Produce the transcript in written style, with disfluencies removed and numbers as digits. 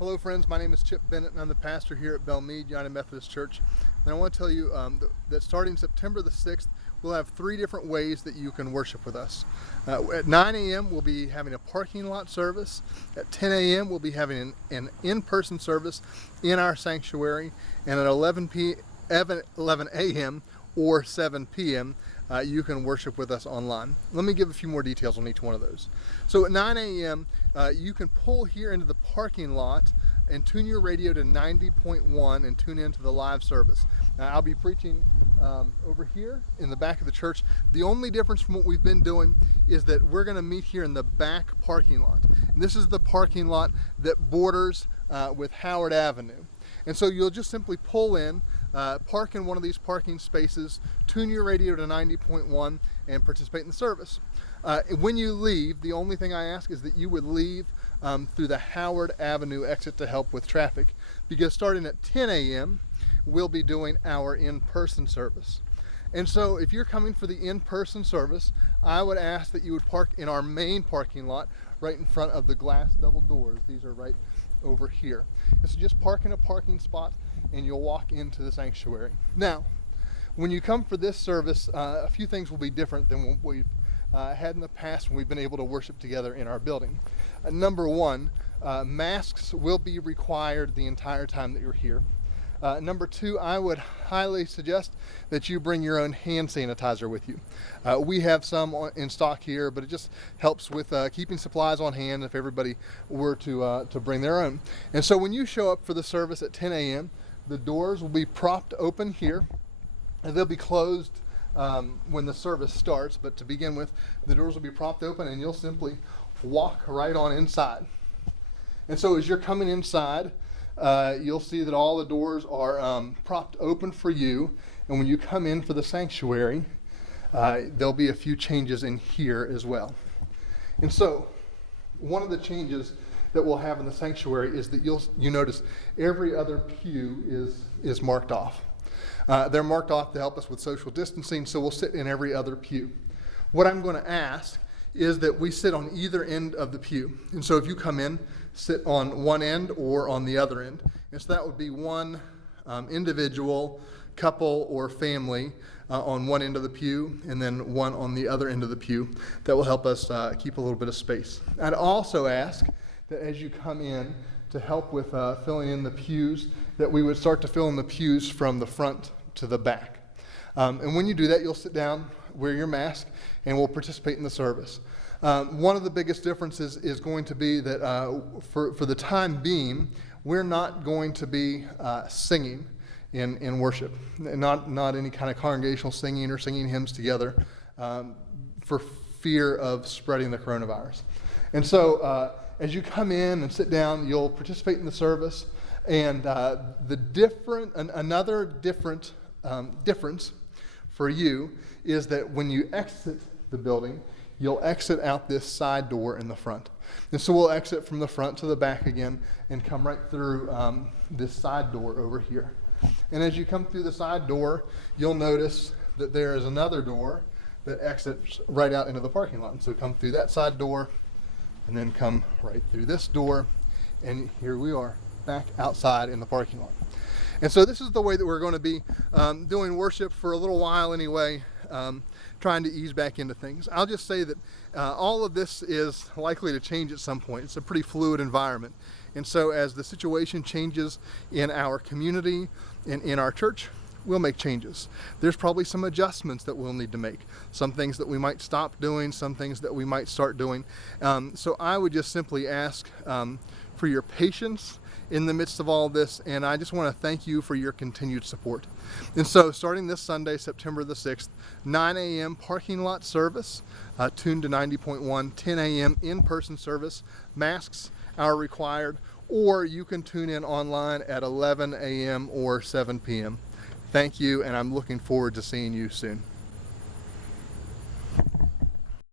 Hello friends, my name is Chip Bennett and I'm the pastor here at Belmead United Methodist Church. And I want to tell you that starting September the 6th, we'll have 3 different ways that you can worship with us. At 9 a.m. we'll be having a parking lot service. At 10 a.m. we'll be having an in-person service in our sanctuary. And at 11 a.m. or 7 p.m. You can worship with us online. Let me give a few more details on each one of those. So at 9 a.m. You can pull here into the parking lot and tune your radio to 90.1 and tune into the live service. I'll be preaching over here in the back of the church. The only difference from what we've been doing is that we're going to meet here in the back parking lot. And this is the parking lot that borders with Howard Avenue. And so you'll just simply pull in, park in one of these parking spaces, tune your radio to 90.1 and participate in the service. When you leave, the only thing I ask is that you would leave through the Howard Avenue exit to help with traffic, because starting at 10 a.m. we'll be doing our in-person service. And so if you're coming for the in-person service, I would ask that you would park in our main parking lot right in front of the glass double doors. These are right over here. And so just park in a parking spot and you'll walk into the sanctuary. Now, when you come for this service, a few things will be different than what we've had in the past when we've been able to worship together in our building. Number one, masks will be required the entire time that you're here. Number two, I would highly suggest that you bring your own hand sanitizer with you. We have some in stock here, but it just helps with keeping supplies on hand if everybody were to bring their own. And so when you show up for the service at 10 a.m., the doors will be propped open here, and they'll be closed when the service starts. But to begin with, the doors will be propped open, and you'll simply walk right on inside. And so as you're coming inside, you'll see that all the doors are propped open for you. And when you come in for the sanctuary, there'll be a few changes in here as well. And so one of the changes that we'll have in the sanctuary is that you notice every other pew is marked off. They're marked off to help us with social distancing, so we'll sit in every other pew. What I'm going to ask is that we sit on either end of the pew. And so if you come in, sit on one end or on the other end. And so that would be one individual, couple, or family on one end of the pew, and then one on the other end of the pew. That will help us keep a little bit of space. I'd also ask that as you come in to help with filling in the pews, that we would start to fill in the pews from the front to the back. And when you do that, you'll sit down, wear your mask, and we'll participate in the service. One of the biggest differences is going to be that for the time being, we're not going to be singing in worship, not any kind of congregational singing or singing hymns together for fear of spreading the coronavirus. And so as you come in and sit down, you'll participate in the service. And another difference for you is that when you exit the building, you'll exit out this side door in the front. And so we'll exit from the front to the back again and come right through this side door over here. And as you come through the side door, you'll notice that there is another door that exits right out into the parking lot. And so come through that side door and then come right through this door, and here we are back outside in the parking lot. And so this is the way that we're going to be doing worship for a little while anyway, trying to ease back into things. I'll just say that all of this is likely to change at some point. It's a pretty fluid environment. And so as the situation changes in our community and in our church, we'll make changes. There's probably some adjustments that we'll need to make. Some things that we might stop doing, some things that we might start doing. So I would just simply ask for your patience in the midst of all this, and I just want to thank you for your continued support. And so starting this Sunday, September the 6th, 9 a.m. parking lot service, tuned to 90.1, 10 a.m. in-person service, masks are required, or you can tune in online at 11 a.m. or 7 p.m. Thank you, and I'm looking forward to seeing you soon.